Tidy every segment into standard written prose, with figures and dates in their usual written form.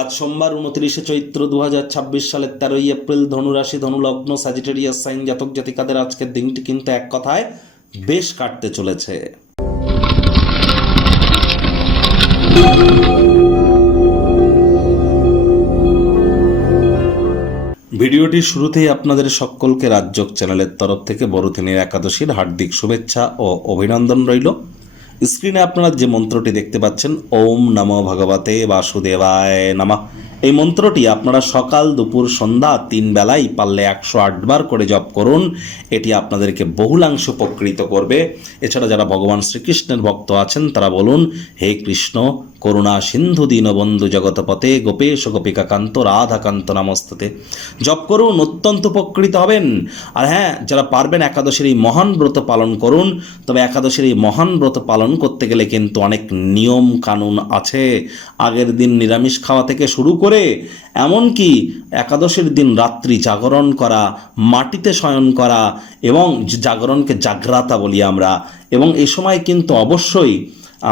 আজ সোমবার 29শে চৈত্র 2026 সালের 13ই এপ্রিল, ধনুরাশি, ধনুলগ্ন, স্যাজিটেরিয়াস সাইন জাতক জাতিকাদের আজকের দিনটি কিন্তু এক কথায় বেশ কাটতে চলেছে। ভিডিওটির শুরুতেই আপনাদের সকলকে রাজযোগ চ্যানেলের তরফ থেকে বড়দিনের একাদশীর হার্দিক শুভেচ্ছা ও অভিনন্দন রইল। স্ক্রিনে আপনারা যে মন্ত্রটি দেখতে পাচ্ছেন, ওম নমো ভগবতে বাসুদেবায় নমঃ, এই মন্ত্রটি আপনারা সকাল, দুপুর, সন্ধ্যা 3 বেলায় পারলে 108 বার করে জপ করুন। এটি আপনাদেরকে বহুলাংশ উপকৃত করবে। এছাড়া যারা ভগবান শ্রীকৃষ্ণের ভক্ত আছেন তারা বলুন, হে কৃষ্ণ করুণা সিন্ধু দীনবন্ধু জগৎপতে গোপেশ গোপিকাকান্ত রাধাকান্ত নমস্তুতে, জপ করুন, অত্যন্ত উপকৃত হবেন। আর হ্যাঁ, যারা পারবেন একাদশীর এই মহান ব্রত পালন করুন। তবে একাদশীর এই মহান ব্রত পালন করতে গেলে কিন্তু অনেক নিয়ম কানুন আছে। আগের দিন নিরামিষ খাওয়া থেকে শুরু করে এমনকি একাদশীর দিন রাত্রি জাগরণ করা, মাটিতে শয়ন করা, এবং জাগরণকে জাগ্রাতা বলি আমরা। এবং এই সময় কিন্তু অবশ্যই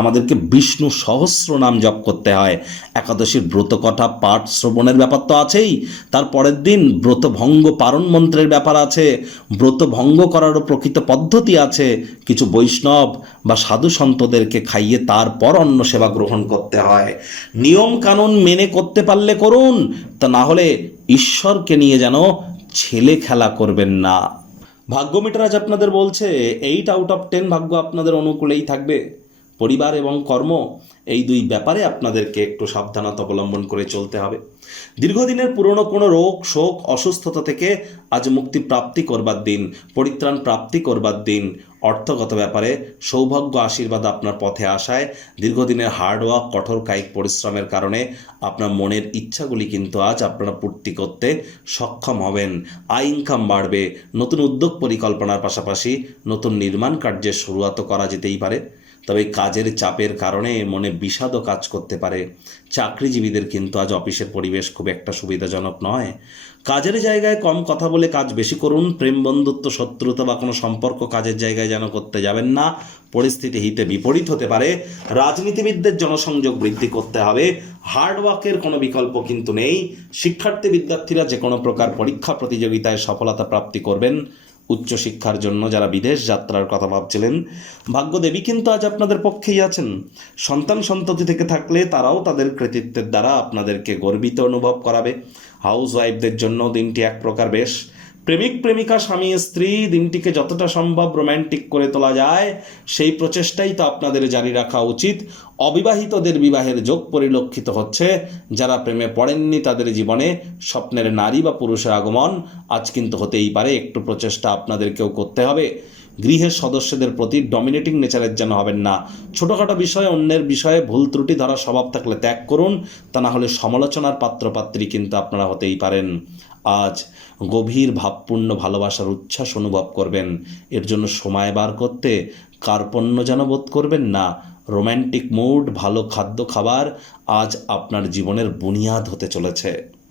আমাদেরকে বিষ্ণু সহস্র নাম জপ করতে হয়। একাদশীর ব্রতকথা পাঠ শ্রবণের ব্যাপার তো আছেই, তার পরের দিন ব্রতভঙ্গ পারণ মন্ত্রের ব্যাপার আছে। ব্রতভঙ্গ করারও প্রকৃত পদ্ধতি আছে। কিছু বৈষ্ণব বা সাধু সন্তদেরকে খাইয়ে তারপর অন্ন সেবা গ্রহণ করতে হয়। নিয়ম কানুন মেনে করতে পারলে করুন, তা না হলে ঈশ্বরকে নিয়ে যেন ছেলে খেলা করবেন না। ভাগ্য মিটার আজ আপনাদের বলছে 8/10 ভাগ্য আপনাদের অনুকূলেই থাকবে। পরিবার এবং কর্ম, এই দুই ব্যাপারে আপনাদেরকে একটু সাবধানতা অবলম্বন করে চলতে হবে। দীর্ঘদিনের পুরনো কোনো রোগ, শোক, অসুস্থতা থেকে আজ মুক্তি প্রাপ্তি করবার দিন, পরিত্রাণ প্রাপ্তি করবার দিন। অর্থগত ব্যাপারে সৌভাগ্য আশীর্বাদ আপনার পথে আসায় দীর্ঘদিনের হার্ডওয়ার্ক, কঠোর কায়িক পরিশ্রমের কারণে আপনার মনের ইচ্ছাগুলি কিন্তু আজ আপনারা পূর্তি করতে সক্ষম হবেন। আয় ইনকাম বাড়বে। নতুন উদ্যোগ পরিকল্পনার পাশাপাশি নতুন নির্মাণ কার্যের শুরুয়াতও করা যেতেই পারে। তবে কাজের চাপের কারণে মনে বিষাদও কাজ করতে পারে। চাকরিজীবীদের কিন্তু আজ অফিসের পরিবেশ খুব একটা সুবিধাজনক নয়। কাজের জায়গায় কম কথা বলে কাজ বেশি করুন। প্রেম, বন্ধুত্ব, শত্রুতা বা কোনো সম্পর্ক কাজের জায়গায় যেন করতে যাবেন না। পরিস্থিতি হিতে বিপরীত হতে পারে। রাজনীতিবিদদের জনসংযোগ বৃদ্ধি করতে হবে। হার্ডওয়ার্কের কোনো বিকল্প কিন্তু নেই। শিক্ষার্থী বিদ্যার্থীরা যে কোনো প্রকার পরীক্ষা প্রতিযোগিতায় সফলতা প্রাপ্তি করবেন। উচ্চশিক্ষার জন্য যারা বিদেশ যাত্রার কথা ভাবছিলেন, ভাগ্যদেবী কিন্তু আজ আপনাদের পক্ষেই আছেন। সন্তান সন্ততি থেকে থাকলে তারাও তাদের কৃতিত্বের দ্বারা আপনাদেরকে গর্বিত অনুভব করাবে। হাউস ওয়াইফদের জন্য দিনটি এক প্রকার বেশ। প্রেমিক প্রেমিকা, স্বামী স্ত্রী, দিনটিকে যতটা সম্ভব রোম্যান্টিক করে তোলা যায় সেই প্রচেষ্টাই তো আপনাদের জারি রাখা উচিত। অবিবাহিতদের বিবাহের যোগ পরিলক্ষিত হচ্ছে। যারা প্রেমে পড়েননি তাদের জীবনে স্বপ্নের নারী বা পুরুষের আগমন আজ কিন্তু হতেই পারে। একটু প্রচেষ্টা আপনাদেরকেও করতে হবে। গৃহের সদস্যদের প্রতি ডমিনেটিং নেচারের যেন হবেন না। ছোটোখাটো বিষয়ে, অন্যের বিষয়ে ভুল ত্রুটি ধরা স্বভাব থাকলে ত্যাগ করুন, তা না হলে সমালোচনার পাত্রপাত্রী কিন্তু আপনারা হতেই পারেন। আজ গভীর ভাবপূর্ণ ভালোবাসার উচ্ছ্বাস অনুভব করবেন। এর জন্য সময় বার করতে কার্পণ্য যেন বোধ করবেন না। রোম্যান্টিক মুড, ভালো খাদ্য খাবার আজ আপনার জীবনের বুনিয়াদ হতে চলেছে।